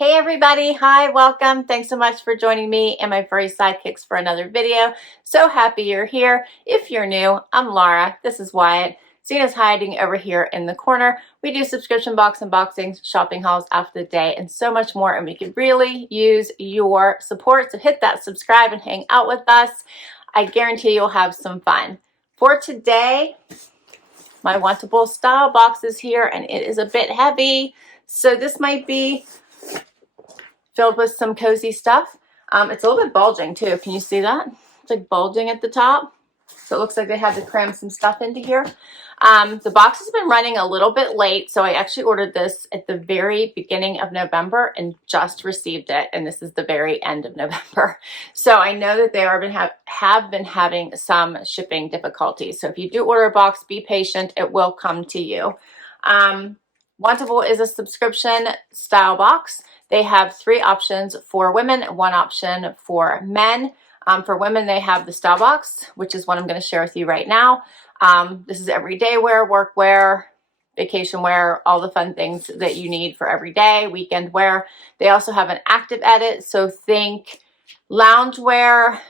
Hey everybody, hi, welcome. Thanks so much for joining me and my furry sidekicks for another video. So happy you're here. If you're new, I'm Laura. This is Wyatt. Zena's hiding over here in the corner. We do subscription box unboxings, shopping hauls after the day, and so much more. And we could really use your support. So hit that subscribe and hang out with us. I guarantee you'll have some fun. For today, my Wantable Style box is here and it is a bit heavy. So this might be filled with some cozy stuff. It's a little bit bulging too. Can you see that? It's like bulging at the top. So it looks like they had to cram some stuff into here. The box has been running a little bit late. So I actually ordered this at the very beginning of November and just received it. And this is the very end of November. So I know that they have been having some shipping difficulties. So if you do order a box, be patient. It will come to you. Wantable is a subscription style box. They have 3 options for women, 1 option for men. For women, they have the style box, which is what I'm going to share with you right now. This is everyday wear, work wear, vacation wear, all the fun things that you need for every day, weekend wear. They also have an active edit, so think lounge wear,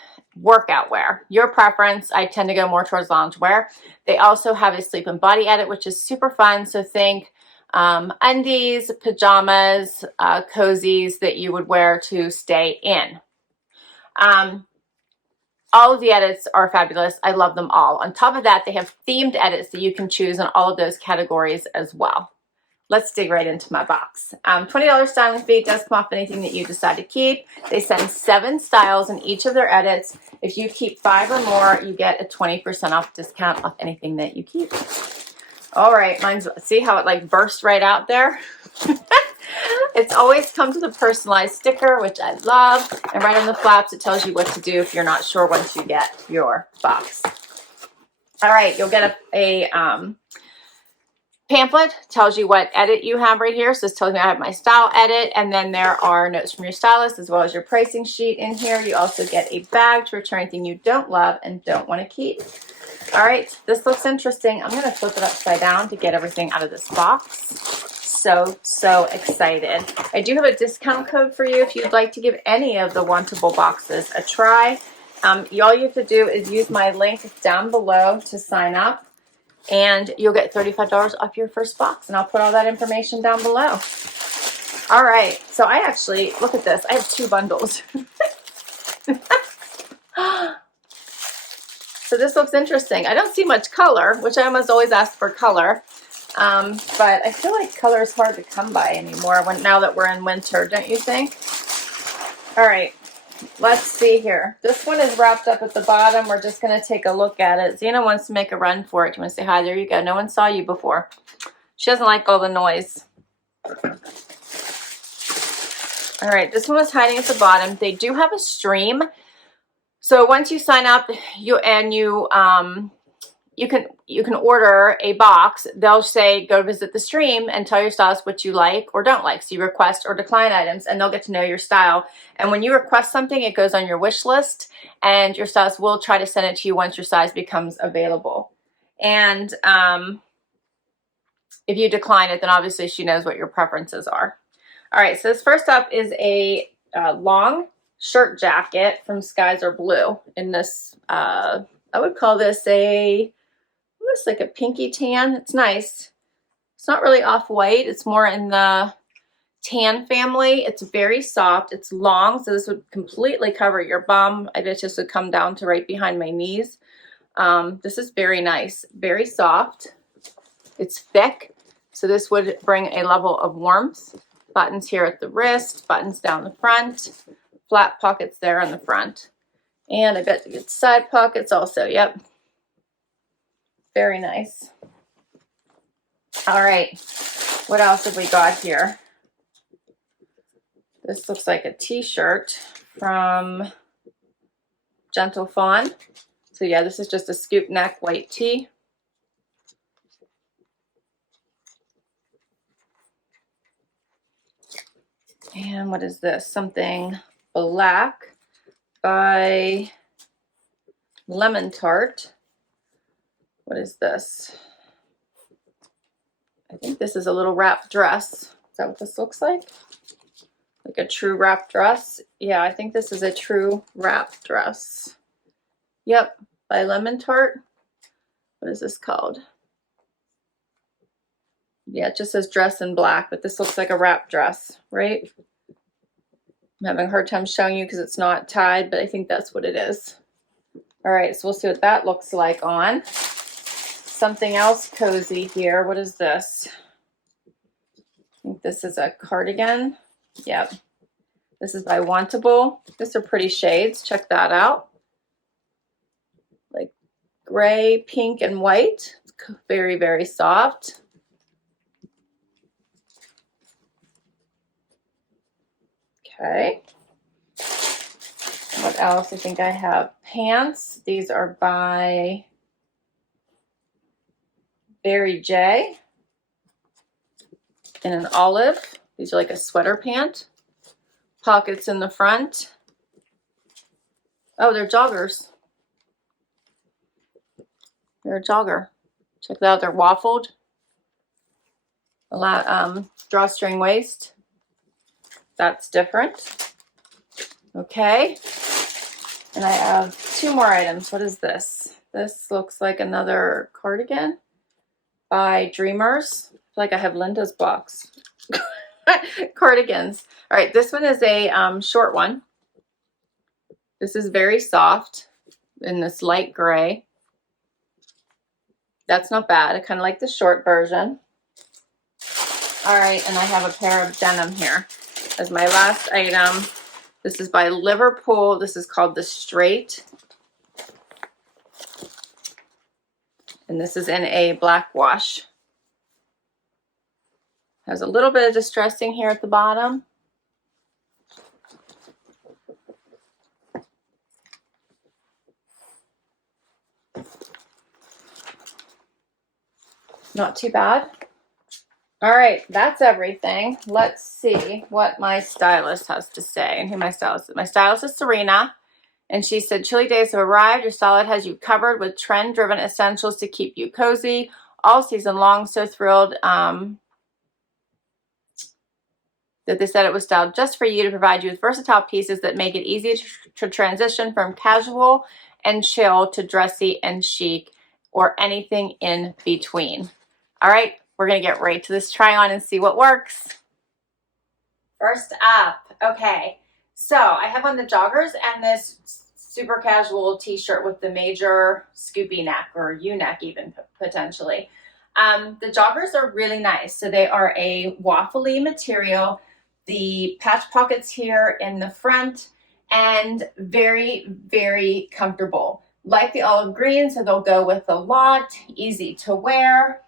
workout wear, your preference. I tend to go more towards lounge wear. They also have a sleep and body edit, which is super fun, so think undies, pajamas, cozies that you would wear to stay in. All of the edits are fabulous. I love them all. On top of that, they have themed edits that you can choose in all of those categories as well. Let's dig right into my box. $20 styling fee does come off anything that you decide to keep. They send 7 styles in each of their edits. If you keep 5 or more, you get a 20% off discount off anything that you keep. All right, see how it like burst right out there? It's always come to the personalized sticker, which I love. And right on the flaps, it tells you what to do if you're not sure once you get your box. All right, you'll get a pamphlet, tells you what edit you have right here. So this tells me I have my style edit, and then there are notes from your stylist as well as your pricing sheet in here. You also get a bag to return anything you don't love and don't want to keep. All right, this looks interesting. I'm going to flip it upside down to get everything out of this box. So excited. I do have a discount code for you if you'd like to give any of the Wantable boxes a try. All you have to do is use my link down below to sign up, and you'll get $35 off your first box, and I'll put all that information down below. All right, so I actually, look at this. I have 2 bundles. So this looks interesting. I don't see much color, which I almost always ask for color. But I feel like color is hard to come by anymore now that we're in winter, don't you think? All right, let's see here. This one is wrapped up at the bottom. We're just going to take a look at it. Zena wants to make a run for it. Do you want to say hi? There you go. No one saw you before. She doesn't like all the noise. All right, this one was hiding at the bottom. They do have a stream. So once you sign up, you can order a box. They'll say go visit the stream and tell your stylist what you like or don't like. So you request or decline items, and they'll get to know your style. And when you request something, it goes on your wish list, and your stylist will try to send it to you once your size becomes available. And if you decline it, then obviously she knows what your preferences are. All right, so this first up is a long shirt jacket from Skies Are Blue in this, I would call this almost like a pinky tan. It's nice. It's not really off-white. It's more in the tan family. It's very soft. It's long, so this would completely cover your bum. I bet this would come down to right behind my knees. This is very nice, very soft. It's thick, so this would bring a level of warmth. Buttons here at the wrist, buttons down the front, flat pockets there on the front. And I bet it's side pockets also, yep. Very nice. All right, what else have we got here? This looks like a t-shirt from Gentle Fawn. So yeah, this is just a scoop neck white tee. And what is this? Something black by Lemon Tart. What is this? I think this is a little wrap dress. Is that what this looks like? Like a true wrap dress. Yeah, I think this is a true wrap dress. Yep, by Lemon Tart. What is this called? Yeah, it just says dress in black, but this looks like a wrap dress, right? I'm having a hard time showing you because it's not tied, but I think that's what it is. All right, so we'll see what that looks like on. Something else cozy here. What is this? I think this is a cardigan. Yep. This is by Wantable. These are pretty shades. Check that out. Like gray, pink, and white. It's very, very soft. Okay. What else? I think I have pants. These are by Berry J in an olive. These are like a sweater pant. Pockets in the front. Oh, they're joggers. They're a jogger. Check that out. They're waffled. A lot drawstring waist. That's different. Okay. And I have two more items. What is this? This looks like another cardigan by Dreamers. I feel like I have Linda's box. Cardigans. All right, this one is a short one. This is very soft in this light gray. That's not bad. I kind of like the short version. All right, and I have a pair of denim here as my last item. This is by Liverpool. This is called the Straight. And this is in a black wash. Has a little bit of distressing here at the bottom. Not too bad. All right, that's everything. Let's see what my stylist has to say and who my stylist is. My stylist is Serena, and she said, chilly days have arrived. Your stylist has you covered with trend-driven essentials to keep you cozy all season long. So thrilled that they said it was styled just for you to provide you with versatile pieces that make it easy to transition from casual and chill to dressy and chic or anything in between. All right, we're going to get right to this try on and see what works. First up, okay, so I have on the joggers and this super casual t-shirt with the major scoopy neck or U-neck even potentially. The joggers are really nice. So they are a waffly material. The patch pockets here in the front and very, very comfortable. Like the olive green, so they'll go with a lot, easy to wear.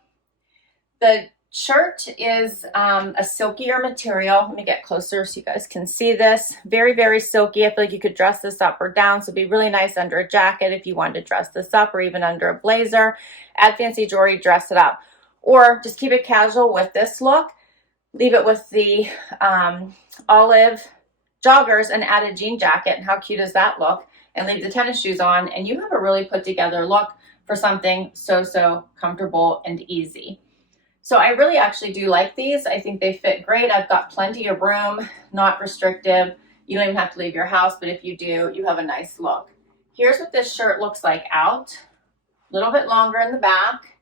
The shirt is a silkier material. Let me get closer so you guys can see this. Very, very silky. I feel like you could dress this up or down. So it'd be really nice under a jacket if you wanted to dress this up, or even under a blazer. Add fancy jewelry, dress it up. Or just keep it casual with this look. Leave it with the olive joggers and add a jean jacket. And how cute does that look? And leave the tennis shoes on. And you have a really put together look for something so comfortable and easy. So I really actually do like these. I think they fit great. I've got plenty of room, not restrictive. You don't even have to leave your house, but if you do, you have a nice look. Here's what this shirt looks like out. A little bit longer in the back.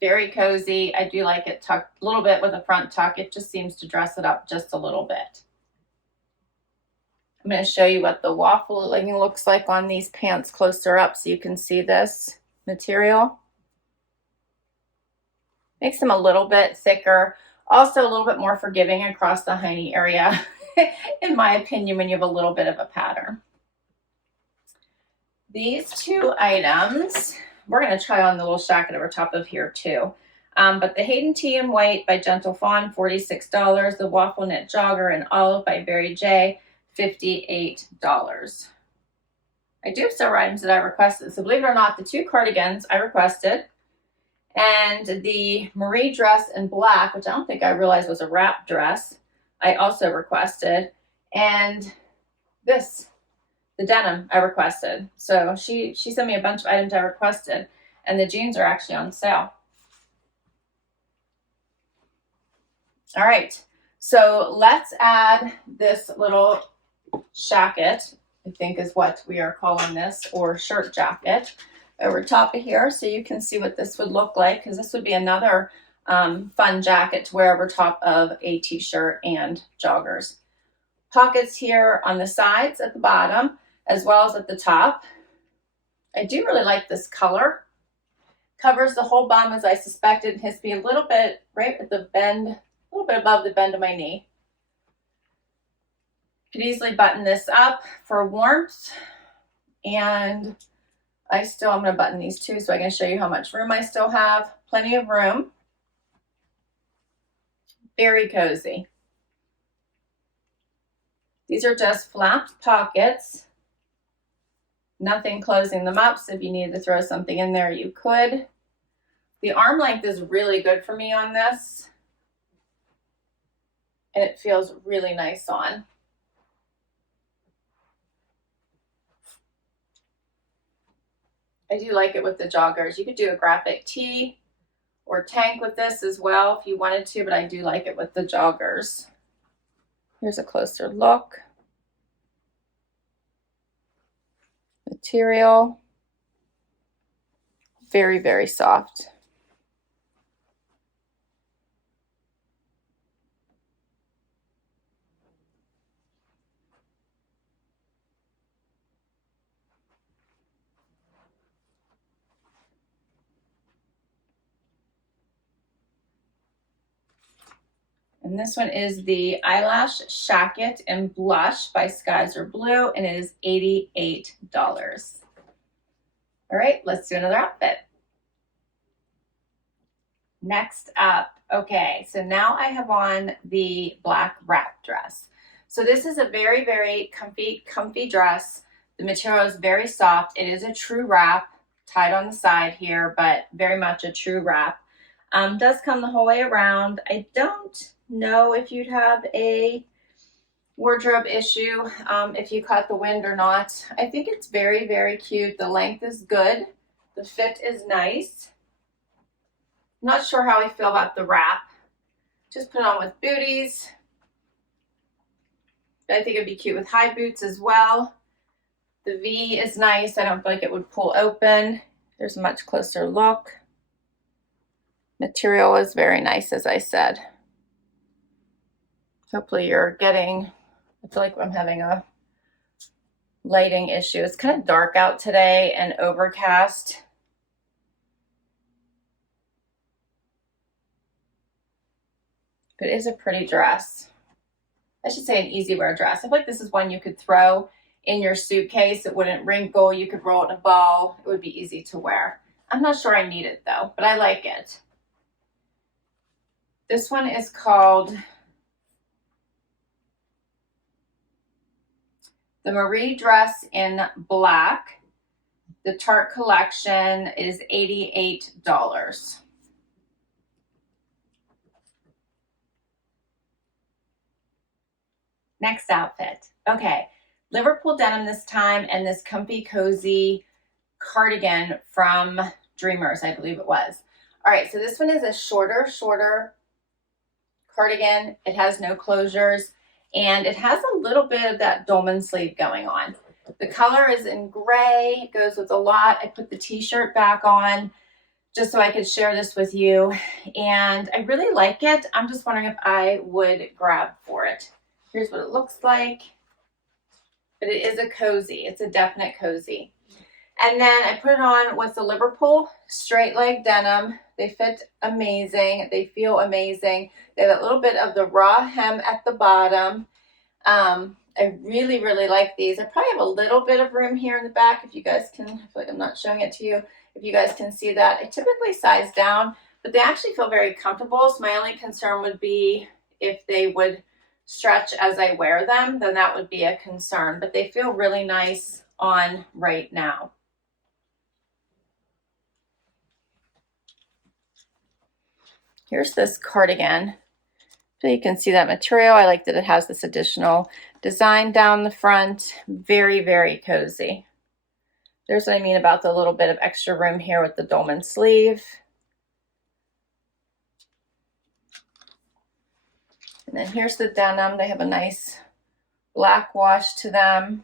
Very cozy. I do like it tucked a little bit with a front tuck. It just seems to dress it up just a little bit. I'm going to show you what the waffling looks like on these pants closer up so you can see this material. Makes them a little bit thicker, also a little bit more forgiving across the hiney area, in my opinion, when you have a little bit of a pattern. These two items, we're going to try on the little jacket over top of here too. But the Hayden Tee in white by Gentle Fawn, $46. The waffle knit jogger in olive by Berry J, $58. I do have several items that I requested. So believe it or not, the two cardigans I requested, and the Marie dress in black, which I don't think I realized was a wrap dress, I also requested. And this, the denim, I requested. So she sent me a bunch of items I requested, and the jeans are actually on sale. All right, So let's add this little shacket, I think is what we are calling this, or shirt jacket, over top of here, so you can see what this would look like, because this would be another fun jacket to wear over top of a t-shirt and joggers. Pockets here on the sides at the bottom as well as at the top. I do really like this color. Covers the whole bum as I suspected. It has to be a little bit right at the bend, a little bit above the bend of my knee. Could easily button this up for warmth, and I'm going to button these too so I can show you how much room I still have. Plenty of room. Very cozy. These are just flapped pockets. Nothing closing them up, so if you needed to throw something in there, you could. The arm length is really good for me on this, and it feels really nice on. I do like it with the joggers. You could do a graphic tee or tank with this as well if you wanted to, but I do like it with the joggers. Here's a closer look. Material, very, very soft. And this one is the Eyelash Shacket in Blush by Skies Are Blue, and it is $88. All right, let's do another outfit. Next up, okay, so now I have on the black wrap dress. So this is a very, very comfy dress. The material is very soft. It is a true wrap, tied on the side here, but very much a true wrap. Does come the whole way around. I don't know if you'd have a wardrobe issue if you caught the wind or not. I think it's very, very cute. The length is good. The fit is nice. I'm not sure how I feel about the wrap. Just put it on with booties. I think it'd be cute with high boots as well. The V is nice. I don't feel like it would pull open. There's a much closer look. Material is very nice, as I said. Hopefully you're getting, I feel like I'm having a lighting issue. It's kind of dark out today and overcast. But it is a pretty dress. I should say an easy wear dress. I feel like this is one you could throw in your suitcase. It wouldn't wrinkle. You could roll it in a ball. It would be easy to wear. I'm not sure I need it though, but I like it. This one is called the Marie dress in black. The Tarte collection is $88. Next outfit. Okay, Liverpool denim this time, and this comfy, cozy cardigan from Dreamers, I believe it was. All right, so this one is a shorter cardigan. It has no closures, and it has a little bit of that dolman sleeve going on. The color is in gray. It goes with a lot. I put the t-shirt back on just so I could share this with you, and I really like it. I'm just wondering if I would grab for it. Here's what it looks like, but it is a cozy. It's a definite cozy. And then I put it on with the Liverpool straight leg denim. They fit amazing. They feel amazing. They have a little bit of the raw hem at the bottom. I really, really like these. I probably have a little bit of room here in the back if you guys can, I feel like I'm not showing it to you, if you guys can see that. I typically size down, but they actually feel very comfortable. So my only concern would be if they would stretch as I wear them, then that would be a concern, but they feel really nice on right now. Here's this cardigan. So you can see that material. I like that it has this additional design down the front. Very, very cozy. There's what I mean about the little bit of extra room here with the dolman sleeve. And then here's the denim. They have a nice black wash to them.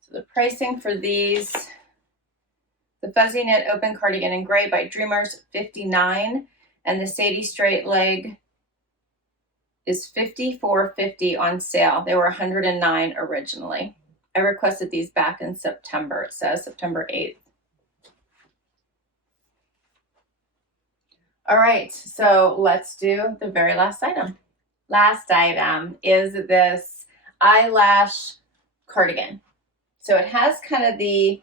So the pricing for these, the fuzzy knit open cardigan in gray by Dreamers, $59, and the Sadie straight leg is $54.50 on sale. They were $109 originally. I requested these back in September. It says September 8th. All right, so let's do the very last item. Last item is this eyelash cardigan. So it has kind of the,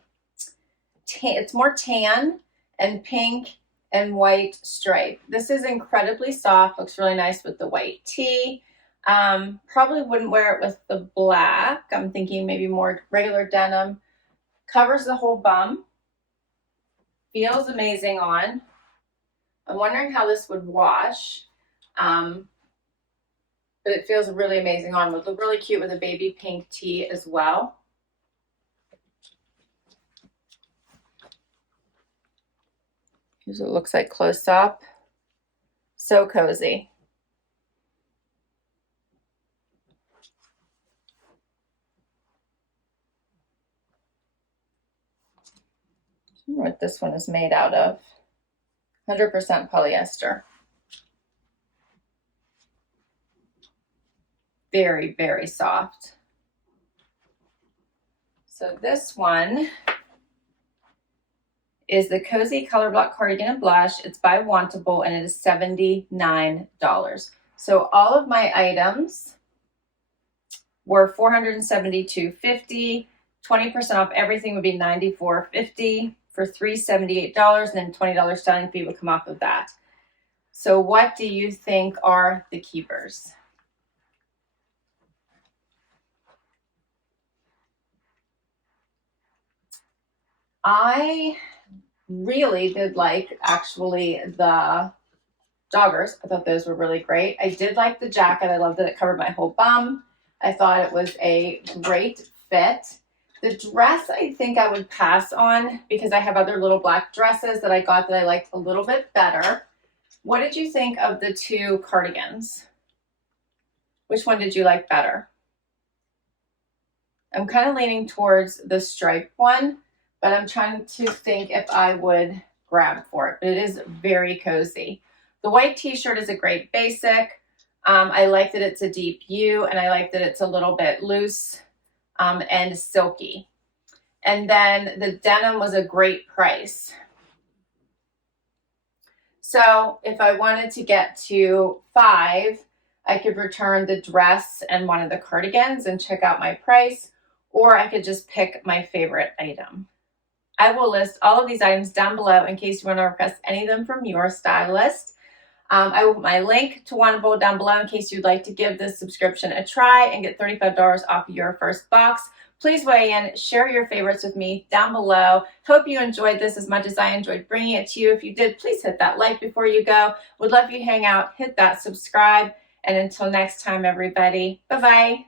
it's more tan and pink and white stripe. This is incredibly soft, looks really nice with the white tee. Probably wouldn't wear it with the black. I'm thinking maybe more regular denim. Covers the whole bum. Feels amazing on. I'm wondering how this would wash. But it feels really amazing on. It would look really cute with a baby pink tee as well. Here's what it looks like close up. So cozy. I wonder what this one is made out of. 100% polyester. Very, very soft. So this one is the Cozy Color Block Cardigan and Blush. It's by Wantable, and it is $79. So all of my items were $472.50. 20% off everything would be $94.50 for $378, and then $20 styling fee would come off of that. So what do you think are the keepers? I really did like actually the joggers. I thought those were really great. I did like the jacket. I loved that it covered my whole bum. I thought it was a great fit. The dress I think I would pass on because I have other little black dresses that I got that I liked a little bit better. What did you think of the two cardigans? Which one did you like better? I'm kind of leaning towards the striped one, but I'm trying to think if I would grab for it. But it is very cozy. The white t-shirt is a great basic. I like that it's a deep U, and I like that it's a little bit loose and silky. And then the denim was a great price. So if I wanted to get to $5, I could return the dress and one of the cardigans and check out my price, or I could just pick my favorite item. I will list all of these items down below in case you want to request any of them from your stylist. I will put my link to Wantable down below in case you'd like to give this subscription a try and get $35 off your first box. Please weigh in, share your favorites with me down below. Hope you enjoyed this as much as I enjoyed bringing it to you. If you did, please hit that like before you go. Would love you to hang out, hit that subscribe, and until next time, everybody, bye-bye.